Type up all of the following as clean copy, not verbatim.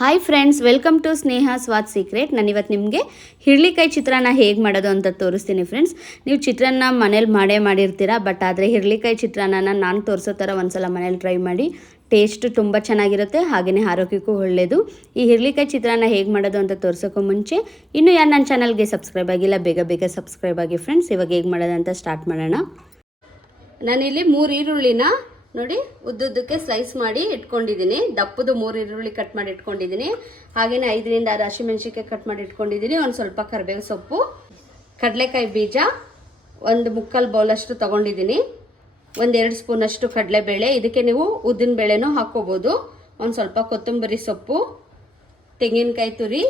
Hi friends, welcome to Sneha Swad secret. ನಾನು ಇವತ್ತು ನಿಮಗೆ ಹಿರಳಿಕಾಯಿ ಚಿತ್ರಾನ್ನ ಹೇಗೆ ಮಾಡೋದು ಅಂತ ತೋರಿಸ್ತೀನಿ ಫ್ರೆಂಡ್ಸ್. ನೀವು ಚಿತ್ರಾನ್ನ ಮನೇಲಿ ಮಾಡಿರ್ತೀರಾ, ಬಟ್ ಆದರೆ ಹಿರಳಿಕಾಯಿ ಚಿತ್ರಾನ್ನ ನಾನು ತೋರಿಸೋ ಥರ ಒಂದ್ಸಲ ಮನೇಲಿ ಟ್ರೈ ಮಾಡಿ. ಟೇಸ್ಟ್ ತುಂಬ ಚೆನ್ನಾಗಿರುತ್ತೆ, ಹಾಗೆಯೇ ಆರೋಗ್ಯಕ್ಕೂ ಒಳ್ಳೆಯದು. ಈ ಹಿರಳಿಕಾಯಿ ಚಿತ್ರಾನ್ನ ಹೇಗೆ ಮಾಡೋದು ಅಂತ ತೋರಿಸೋಕ್ಕೂ ಮುಂಚೆ ಇನ್ನೂ ಯಾರು ನನ್ನ ಚಾನಲ್ಗೆ ಸಬ್ಸ್ಕ್ರೈಬ್ ಆಗಿಲ್ಲ, ಬೇಗ ಸಬ್ಸ್ಕ್ರೈಬ್ ಆಗಿ ಫ್ರೆಂಡ್ಸ್. ಇವಾಗ ಹೇಗೆ ಮಾಡೋದು ಅಂತ ಸ್ಟಾರ್ಟ್ ಮಾಡೋಣ. ನಾನಿಲ್ಲಿ 3 ಈರುಳ್ಳಿನ ನೋಡಿ ಉದ್ದುದ್ದಕ್ಕೆ ಸ್ಲೈಸ್ ಮಾಡಿ ಇಟ್ಕೊಂಡಿದ್ದೀನಿ. ದಪ್ಪದು 3 ಈರುಳ್ಳಿ ಕಟ್ ಮಾಡಿ ಇಟ್ಕೊಂಡಿದ್ದೀನಿ. ಹಾಗೆಯೇ 5 ರಿಂದ 6 ಹಸಿಮೆಣಸಿನಕಾಯಿ ಕಟ್ ಮಾಡಿ ಇಟ್ಕೊಂಡಿದ್ದೀನಿ. ಒಂದು ಸ್ವಲ್ಪ ಕರಿಬೇವು ಸೊಪ್ಪು, ಕಡಲೆಕಾಯಿ ಬೀಜ ಒಂದು 3/4 ಬೌಲಷ್ಟು ತೊಗೊಂಡಿದ್ದೀನಿ. 1-2 ಸ್ಪೂನಷ್ಟು ಕಡಲೆಬೇಳೆ, ಇದಕ್ಕೆ ನೀವು ಉದ್ದಿನ ಬೇಳೆನೂ ಹಾಕ್ಕೋಬೋದು. ಒಂದು ಸ್ವಲ್ಪ ಕೊತ್ತಂಬರಿ ಸೊಪ್ಪು, ತೆಂಗಿನಕಾಯಿ ತುರಿ,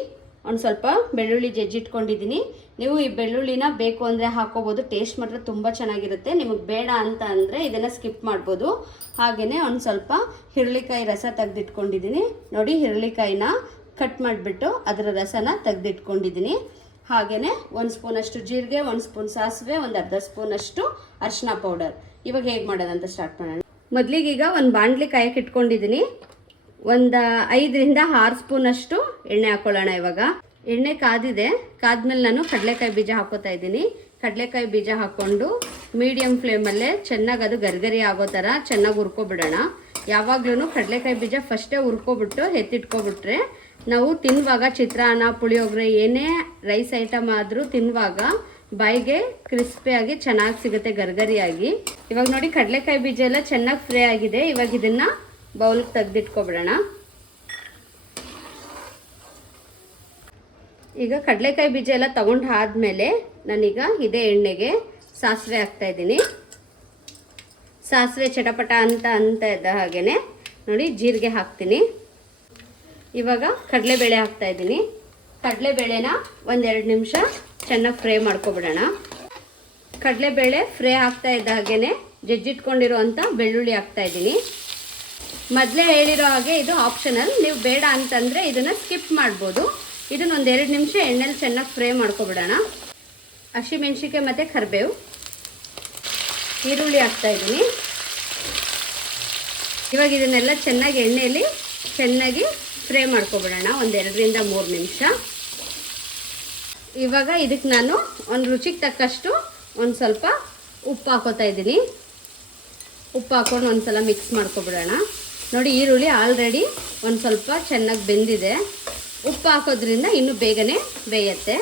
ಒಂದು ಸ್ವಲ್ಪ ಬೆಳ್ಳುಳ್ಳಿ ಜಜ್ಜಿಟ್ಕೊಂಡಿದ್ದೀನಿ. ನೀವು ಈ ಬೆಳ್ಳುಳ್ಳಿನ ಬೇಕು ಅಂದರೆ ಹಾಕ್ಕೋಬೋದು, ಟೇಸ್ಟ್ ಮಾತ್ರ ತುಂಬ ಚೆನ್ನಾಗಿರುತ್ತೆ. ನಿಮಗೆ ಬೇಡ ಅಂತ ಅಂದರೆ ಇದನ್ನು ಸ್ಕಿಪ್ ಮಾಡ್ಬೋದು. ಹಾಗೆಯೇ ಒಂದು ಸ್ವಲ್ಪ ಹಿರಳಿಕಾಯಿ ರಸ ತೆಗೆದಿಟ್ಕೊಂಡಿದ್ದೀನಿ. ನೋಡಿ, ಹಿರಳಿಕಾಯಿನ ಕಟ್ ಮಾಡಿಬಿಟ್ಟು ಅದರ ರಸನ ತೆಗೆದಿಟ್ಕೊಂಡಿದ್ದೀನಿ. ಹಾಗೆಯೇ 1 ಸ್ಪೂನಷ್ಟು ಜೀರಿಗೆ, 1 ಸ್ಪೂನ್ ಸಾಸಿವೆ, ಒಂದು ಅರ್ಧ ಸ್ಪೂನಷ್ಟು ಅರಿಶಿನ ಪೌಡರ್. ಇವಾಗ ಹೇಗೆ ಮಾಡೋದಂತ ಸ್ಟಾರ್ಟ್ ಮಾಡೋಣ. ಮೊದಲಿಗೀಗ ಒಂದು ಬಾಣಲಿ ಕಾಯಕ್ಕೆ ಇಟ್ಕೊಂಡಿದ್ದೀನಿ. ಒಂದು 5 ರಿಂದ 6 ಸ್ಪೂನಷ್ಟು ಎಣ್ಣೆ ಹಾಕೊಳ್ಳೋಣ. ಇವಾಗ ಎಣ್ಣೆ ಕಾದ್ಮೇಲೆ ನಾನು ಕಡಲೆಕಾಯಿ ಬೀಜ ಹಾಕೋತಾ ಇದ್ದೀನಿ. ಕಡಲೆಕಾಯಿ ಬೀಜ ಹಾಕ್ಕೊಂಡು ಮೀಡಿಯಮ್ ಫ್ಲೇಮಲ್ಲೇ ಚೆನ್ನಾಗಿ ಅದು ಗರ್ಗರಿ ಆಗೋ ಥರ ಚೆನ್ನಾಗಿ ಹುರ್ಕೊಬಿಡೋಣ. ಯಾವಾಗ್ಲೂ ಕಡಲೆಕಾಯಿ ಬೀಜ ಫಸ್ಟೇ ಹುರ್ಕೊಬಿಟ್ಟು ಎತ್ತಿಟ್ಕೊಬಿಟ್ರೆ ನಾವು ತಿನ್ನುವಾಗ ಚಿತ್ರಾನ್ನ, ಪುಳಿಯೋಗರೆ, ಏನೇ ರೈಸ್ ಐಟಮ್ ಆದರೂ ತಿನ್ನುವಾಗ ಬಾಯಿಗೆ ಕ್ರಿಸ್ಪಿಯಾಗಿ ಚೆನ್ನಾಗಿ ಸಿಗುತ್ತೆ, ಗರ್ಗರಿಯಾಗಿ. ಇವಾಗ ನೋಡಿ, ಕಡಲೆಕಾಯಿ ಬೀಜ ಎಲ್ಲ ಚೆನ್ನಾಗಿ ಫ್ರೈ ಆಗಿದೆ. ಇವಾಗ ಇದನ್ನು ಬೌಲ್ಗೆ ತೆಗೆದಿಟ್ಕೊಬಿಡೋಣ. ಈಗ ಕಡಲೆಕಾಯಿ ಬೀಜ ಎಲ್ಲ ತಗೊಂಡು ಆದಮೇಲೆ ನಾನೀಗ ಇದೇ ಎಣ್ಣೆಗೆ ಸಾಸಿವೆ ಹಾಕ್ತಾ ಇದ್ದೀನಿ. ಸಾಸಿವೆ ಚಟಪಟ ಅಂತ ಇದ್ದ ಹಾಗೇನೆ ನೋಡಿ ಜೀರಿಗೆ ಹಾಕ್ತೀನಿ. ಇವಾಗ ಕಡಲೆಬೇಳೆ ಹಾಕ್ತಾ ಇದ್ದೀನಿ. ಕಡಲೆಬೇಳೆನ 1-2 ನಿಮಿಷ ಚೆನ್ನಾಗಿ ಫ್ರೈ ಮಾಡ್ಕೊಬಿಡೋಣ. ಕಡಲೆಬೇಳೆ ಫ್ರೈ ಆಗ್ತಾ ಇದ್ದ ಹಾಗೇನೆ ಜಜ್ಜಿಟ್ಕೊಂಡಿರೋವಂಥ ಬೆಳ್ಳುಳ್ಳಿ ಹಾಕ್ತಾ ಇದ್ದೀನಿ. ಮೊದಲೇ ಹೇಳಿರೋ ಹಾಗೆ ಇದು ಆಪ್ಷನಲ್, ನೀವು ಬೇಡ ಅಂತಂದರೆ ಇದನ್ನು ಸ್ಕಿಪ್ ಮಾಡ್ಬೋದು. ಇದನ್ನು 1-2 ನಿಮಿಷ ಎಣ್ಣೆಲಿ ಚೆನ್ನಾಗಿ ಫ್ರೈ ಮಾಡ್ಕೊಬಿಡೋಣ. ಹಸಿಮೆಣಸಿನಕಾಯಿ ಮತ್ತು ಕರಿಬೇವು, ಈರುಳ್ಳಿ ಹಾಕ್ತಾ ಇದ್ದೀನಿ. ಇವಾಗ ಇದನ್ನೆಲ್ಲ ಚೆನ್ನಾಗಿ ಎಣ್ಣೆಯಲ್ಲಿ ಚೆನ್ನಾಗಿ ಫ್ರೈ ಮಾಡ್ಕೊಬಿಡೋಣ 1-2 ರಿಂದ 3 ನಿಮಿಷ. ಇವಾಗ ಇದಕ್ಕೆ ನಾನು ಒಂದು ರುಚಿಗೆ ತಕ್ಕಷ್ಟು ಒಂದು ಸ್ವಲ್ಪ ಉಪ್ಪು ಹಾಕೋತಾ ಇದ್ದೀನಿ. ಉಪ್ಪು ಹಾಕೊಂಡು ಒಂದು ಸಲ ಮಿಕ್ಸ್ ಮಾಡ್ಕೊಬಿಡೋಣ. ನೋಡಿ, ಈರುಳ್ಳಿ ಆಲ್ರೆಡಿ ಒಂದು ಸ್ವಲ್ಪ ಚೆನ್ನಾಗಿ ಬೆಂದಿದೆ. ಉಪ್ಪು ಹಾಕೋದ್ರಿಂದ ಇನ್ನೂ ಬೇಗನೆ ಬೇಯುತ್ತೆ.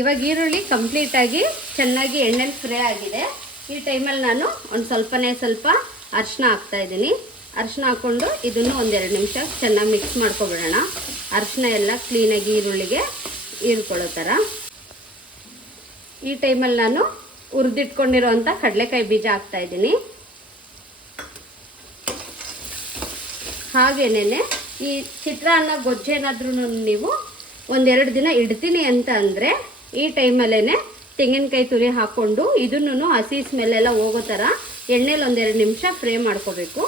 ಇವಾಗ ಈರುಳ್ಳಿ ಕಂಪ್ಲೀಟಾಗಿ ಚೆನ್ನಾಗಿ ಎಣ್ಣೆಲಿ ಫ್ರೈ ಆಗಿದೆ. ಈ ಟೈಮಲ್ಲಿ ನಾನು ಒಂದು ಸ್ವಲ್ಪ ಅರಿಶಿನ ಹಾಕ್ತಾ ಇದ್ದೀನಿ. ಅರಿಶಿನ ಹಾಕ್ಕೊಂಡು ಇದನ್ನು 1-2 ನಿಮಿಷ ಚೆನ್ನಾಗಿ ಮಿಕ್ಸ್ ಮಾಡ್ಕೊಬಿಡೋಣ. ಅರಿಶಿನ ಎಲ್ಲ ಕ್ಲೀನಾಗಿ ಈರುಳ್ಳಿಗೆ ಹೀರ್ಕೊಳ್ಳೋ ಥರ. ಈ ಟೈಮಲ್ಲಿ ನಾನು ಹುರಿದಿಟ್ಕೊಂಡಿರೋವಂಥ ಕಡಲೆಕಾಯಿ ಬೀಜ ಹಾಕ್ತಾ ಇದ್ದೀನಿ. ಹಾಗೇನೆ ಈ ಚಿತ್ರಾನ್ನ ಗೊಜ್ಜೇನಾದ್ರೂ ನೀವು 1-2 ದಿನ ಇಡ್ತೀನಿ ಅಂತ ಅಂದರೆ ಈ ಟೈಮಲ್ಲೇ ತೆಂಗಿನಕಾಯಿ ತುರಿ ಹಾಕ್ಕೊಂಡು ಇದನ್ನು ಹಸಿ ಸ್ಮೆಲ್ಲೆಲ್ಲ ಹೋಗೋ ಥರ ಎಣ್ಣೆಲಿ 1-2 ನಿಮಿಷ ಫ್ರೈ ಮಾಡ್ಕೋಬೇಕು.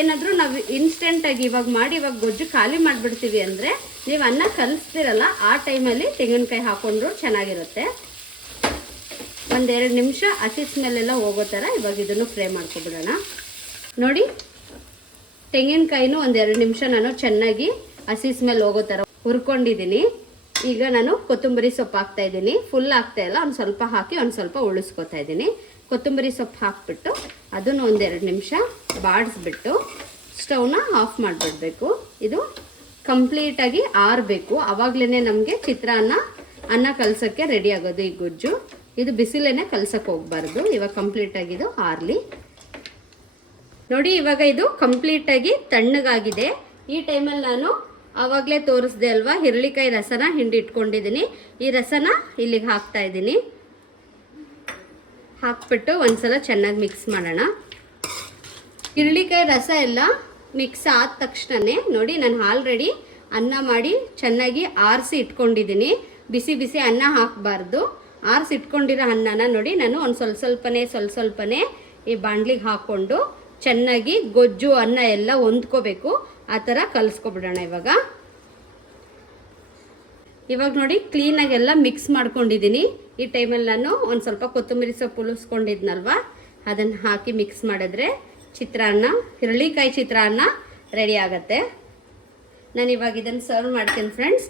ಏನಾದರೂ ನಾವು ಇನ್ಸ್ಟೆಂಟಾಗಿ ಇವಾಗ ಗೊಜ್ಜು ಖಾಲಿ ಮಾಡಿಬಿಡ್ತೀವಿ ಅಂದರೆ ನೀವು ಅನ್ನ ಕಲಿಸ್ತಿರಲ್ಲ, ಆ ಟೈಮಲ್ಲಿ ತೆಂಗಿನಕಾಯಿ ಹಾಕ್ಕೊಂಡ್ರು ಚೆನ್ನಾಗಿರುತ್ತೆ. 1-2 ನಿಮಿಷ ಹಸಿ ಸ್ಮೆಲ್ಲೆಲ್ಲ ಹೋಗೋ ಥರ ಇವಾಗ ಇದನ್ನು ಫ್ರೈ ಮಾಡ್ಕೊಬಿಡೋಣ. ನೋಡಿ, ತೆಂಗಿನಕಾಯಿನೂ 1-2 ನಿಮಿಷ ನಾನು ಚೆನ್ನಾಗಿ ಹಸಿ ಸ್ಮೆಲ್ ಹೋಗೋ ಥರ ಹುರ್ಕೊಂಡಿದ್ದೀನಿ. ಈಗ ನಾನು ಕೊತ್ತಂಬರಿ ಸೊಪ್ಪು ಹಾಕ್ತಾ ಇದ್ದೀನಿ. ಫುಲ್ ಹಾಕ್ತಾ ಇಲ್ಲ, ಒಂದು ಸ್ವಲ್ಪ ಹಾಕಿ ಒಂದು ಸ್ವಲ್ಪ ಉಳಿಸ್ಕೊತಾ ಇದ್ದೀನಿ. ಕೊತ್ತಂಬರಿ ಸೊಪ್ಪು ಹಾಕ್ಬಿಟ್ಟು ಅದನ್ನು 1-2 ನಿಮಿಷ ಬಾಡಿಸ್ಬಿಟ್ಟು ಸ್ಟವ್ನ ಆಫ್ ಮಾಡಿಬಿಡ್ಬೇಕು. ಇದು ಕಂಪ್ಲೀಟಾಗಿ ಆರಬೇಕು, ಆವಾಗಲೇ ನಮಗೆ ಚಿತ್ರಾನ್ನ ಅನ್ನ ಕಲಸೋಕ್ಕೆ ರೆಡಿ ಆಗೋದು. ಈ ಗೊಜ್ಜು ಇದು ಬಿಸಿಲೇನೆ ಕಲಸಕ್ಕೆ ಹೋಗಬಾರ್ದು. ಇವಾಗ ಕಂಪ್ಲೀಟಾಗಿ ಇದು ಆರಲಿ. ನೋಡಿ, ಇವಾಗ ಇದು ಕಂಪ್ಲೀಟಾಗಿ ತಣ್ಣಗಾಗಿದೆ. ಈ ಟೈಮಲ್ಲಿ ನಾನು ಆವಾಗಲೇ ತೋರಿಸ್ದೆ ಅಲ್ವಾ, ಹಿರಳಿಕಾಯಿ ರಸನ ಹಿಂಡಿಟ್ಕೊಂಡಿದ್ದೀನಿ. ಈ ರಸನ ಇಲ್ಲಿಗೆ ಹಾಕ್ತಾ ಇದ್ದೀನಿ. ಹಾಕ್ಬಿಟ್ಟು ಒಂದ್ಸಲ ಚೆನ್ನಾಗಿ ಮಿಕ್ಸ್ ಮಾಡೋಣ. ಹಿರಳಿಕಾಯಿ ರಸ ಎಲ್ಲ ಮಿಕ್ಸ್ ಆದ ತಕ್ಷಣವೇ ನೋಡಿ, ನಾನು ಆಲ್ರೆಡಿ ಅನ್ನ ಮಾಡಿ ಚೆನ್ನಾಗಿ ಆರಿಸಿ ಇಟ್ಕೊಂಡಿದ್ದೀನಿ. ಬಿಸಿ ಅನ್ನ ಹಾಕಬಾರ್ದು. ಆರಿಸಿ ಇಟ್ಕೊಂಡಿರೋ ಅನ್ನನ ನೋಡಿ ನಾನು ಒಂದು ಸ್ವಲ್ಪನೇ ಈ ಬಾಣಲಿಗೆ ಹಾಕ್ಕೊಂಡು ಚೆನ್ನಾಗಿ ಗೊಜ್ಜು ಅನ್ನ ಎಲ್ಲ ಹೊಂದ್ಕೋಬೇಕು, ಆ ಥರ ಕಲಿಸ್ಕೊಬಿಡೋಣ. ಇವಾಗ ನೋಡಿ, ಕ್ಲೀನಾಗೆಲ್ಲ ಮಿಕ್ಸ್ ಮಾಡ್ಕೊಂಡಿದ್ದೀನಿ. ಈ ಟೈಮಲ್ಲಿ ನಾನು ಒಂದು ಸ್ವಲ್ಪ ಕೊತ್ತಂಬರಿ ಸೊಪ್ಪು ಉಳಿಸ್ಕೊಂಡಿದ್ನಲ್ವ, ಅದನ್ನು ಹಾಕಿ ಮಿಕ್ಸ್ ಮಾಡಿದ್ರೆ ಚಿತ್ರಾನ್ನ, ಹುರುಳಿಕಾಯಿ ಚಿತ್ರಾನ್ನ ರೆಡಿ ಆಗುತ್ತೆ. ನಾನು ಇವಾಗ ಇದನ್ನು ಸರ್ವ್ ಮಾಡ್ತೀನಿ ಫ್ರೆಂಡ್ಸ್.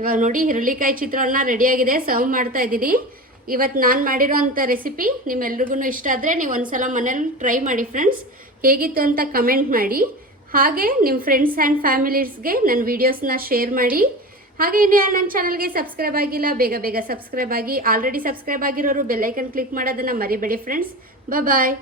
ಇವಾಗ ನೋಡಿ ಹುರುಳಿಕಾಯಿ ಚಿತ್ರಾನ್ನ ರೆಡಿಯಾಗಿದೆ, ಸರ್ವ್ ಮಾಡ್ತಾ ಇದ್ದೀನಿ. ಇವತ್ತು ನಾನು ಮಾಡಿರೋಂಥ ರೆಸಿಪಿ ನಿಮ್ಮೆಲ್ರಿಗೂ ಇಷ್ಟ ಆದರೆ ನೀವು ಒಂದ್ಸಲ ಮನೇಲಿ ಟ್ರೈ ಮಾಡಿ ಫ್ರೆಂಡ್ಸ್. ಹೇಗಿತ್ತು ಅಂತ ಕಮೆಂಟ್ ಮಾಡಿ. ಹಾಗೆ ನಿಮ್ಮ ಫ್ರೆಂಡ್ಸ್ ಆ್ಯಂಡ್ ಫ್ಯಾಮಿಲೀಸ್ಗೆ ನನ್ನ ವೀಡಿಯೋಸ್ನ ಶೇರ್ ಮಾಡಿ. ಹಾಗೆ ಇನ್ನೂ ನನ್ನ ಚಾನಲ್ಗೆ ಸಬ್ಸ್ಕ್ರೈಬ್ ಆಗಿಲ್ಲ, ಬೇಗ ಬೇಗ ಸಬ್ಸ್ಕ್ರೈಬ್ ಆಗಿ. ಆಲ್ರೆಡಿ ಸಬ್ಸ್ಕ್ರೈಬ್ ಆಗಿರೋರು ಬೆಲ್ಲೈಕನ್ ಕ್ಲಿಕ್ ಮಾಡೋದನ್ನು ಮರಿಬೇಡಿ ಫ್ರೆಂಡ್ಸ್. ಬಾಯ್.